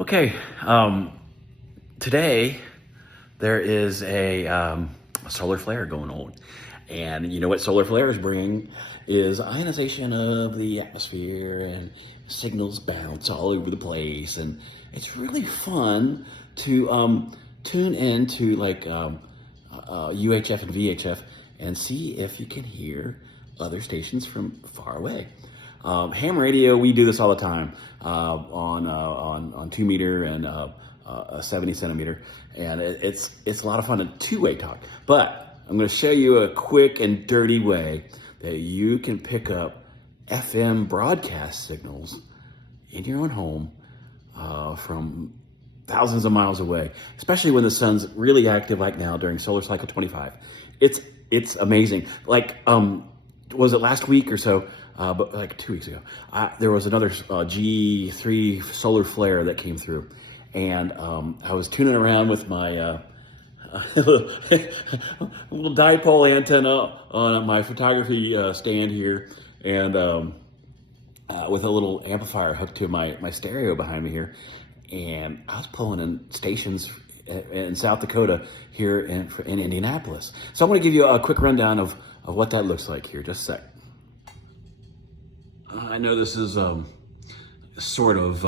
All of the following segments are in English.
Okay, today there is a solar flare going on. And you know what solar flare is bringing is ionization of the atmosphere and signals bounce all over the place. And it's really fun to tune into like UHF and VHF and see if you can hear other stations from far away. Ham radio, we do this all the time on 2 meter and a 70 centimeter, and it's a lot of fun to two-way talk. But I'm going to show you a quick and dirty way that you can pick up FM broadcast signals in your own home from thousands of miles away, especially when the sun's really active like now during solar cycle 25. It's amazing. Like, was it last week or so? But like 2 weeks ago, there was another G3 solar flare that came through, and I was tuning around with my little dipole antenna on my photography stand here, and with a little amplifier hooked to my stereo behind me here, and I was pulling in stations in South Dakota here in Indianapolis. So I'm going to give you a quick rundown of what that looks like here. Just a sec. I know this is sort of,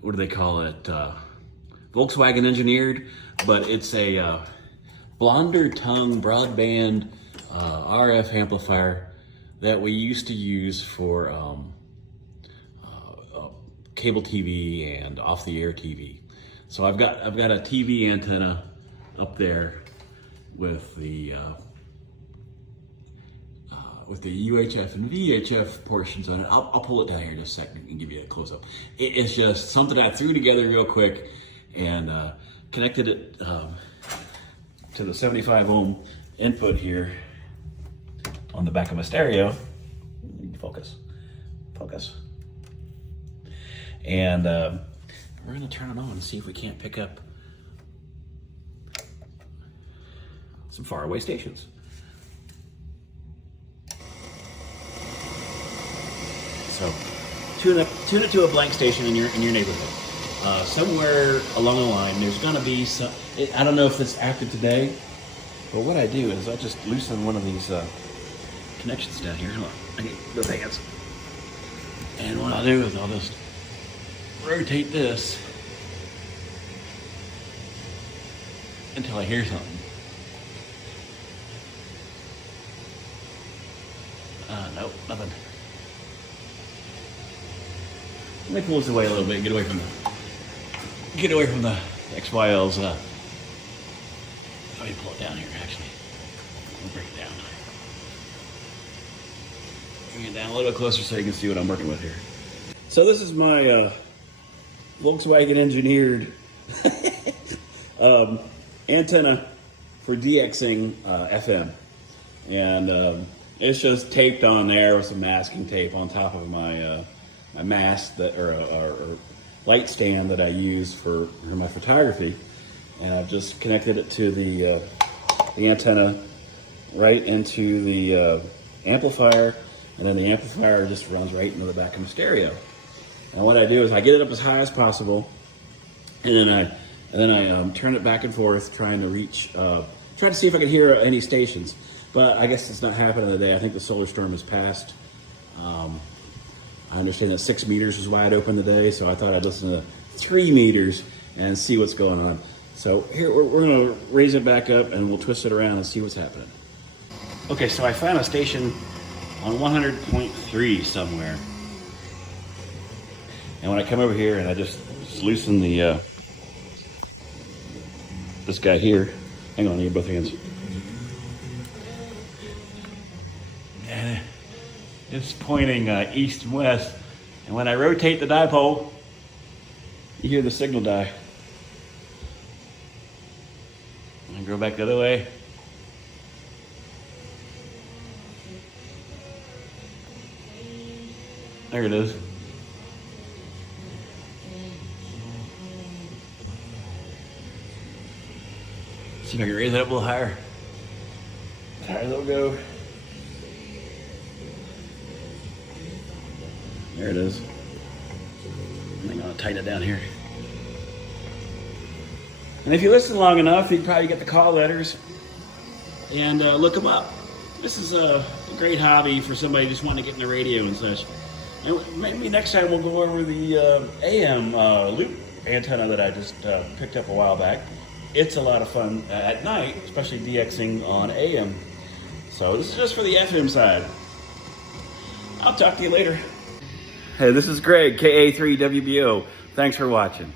what do they call it? Volkswagen engineered, but it's a blonder tongue broadband RF amplifier that we used to use for cable TV and off-the-air TV. So I've got a TV antenna up there with the UHF and VHF portions on it. I'll pull it down here in just a second and give you a close-up. It's just something I threw together real quick and connected it to the 75 ohm input here on the back of my stereo. Focus. And we're gonna turn it on and see if we can't pick up some faraway stations. So tune it to a blank station in your neighborhood. Somewhere along the line, there's gonna be some. I don't know if it's active today, but what I do is I just loosen one of these connections down here. Hold on, I need those hands. And what I'll do is I'll just rotate this until I hear something. Nope, nothing. Let me pull this away a little bit and get away from the XYLs. Let me pull it down here, actually. We'll bring it down. Bring it down a little bit closer so you can see what I'm working with here. So this is my Volkswagen engineered antenna for DXing FM. And it's just taped on there with some masking tape on top of my my mast or light stand that I use for my photography, and I've just connected it to the antenna right into the amplifier, and then the amplifier just runs right into the back of my stereo. And what I do is I get it up as high as possible, and then I turn it back and forth, trying to reach, try to see if I can hear any stations. But I guess it's not happening today. I think the solar storm has passed. I understand that 6 meters was wide open today, so I thought I'd listen to 3 meters and see what's going on. So here, we're gonna raise it back up and we'll twist it around and see what's happening. Okay, so I found a station on 100.3 somewhere. And when I come over here and I just loosen the, this guy here, hang on, I need both hands. And it's pointing east and west. And when I rotate the dipole, you hear the signal die. And go back the other way. There it is. See if I can raise it up a little higher. Higher it'll go. There it is. I'm gonna tighten it down here. And if you listen long enough, you'd probably get the call letters and look them up. This is a great hobby for somebody just wanting to get in the radio and such. And maybe next time we'll go over the AM loop antenna that I just picked up a while back. It's a lot of fun at night, especially DXing on AM. So this is just for the FM side. I'll talk to you later. Hey, this is Greg, KA3WBO. Thanks for watching.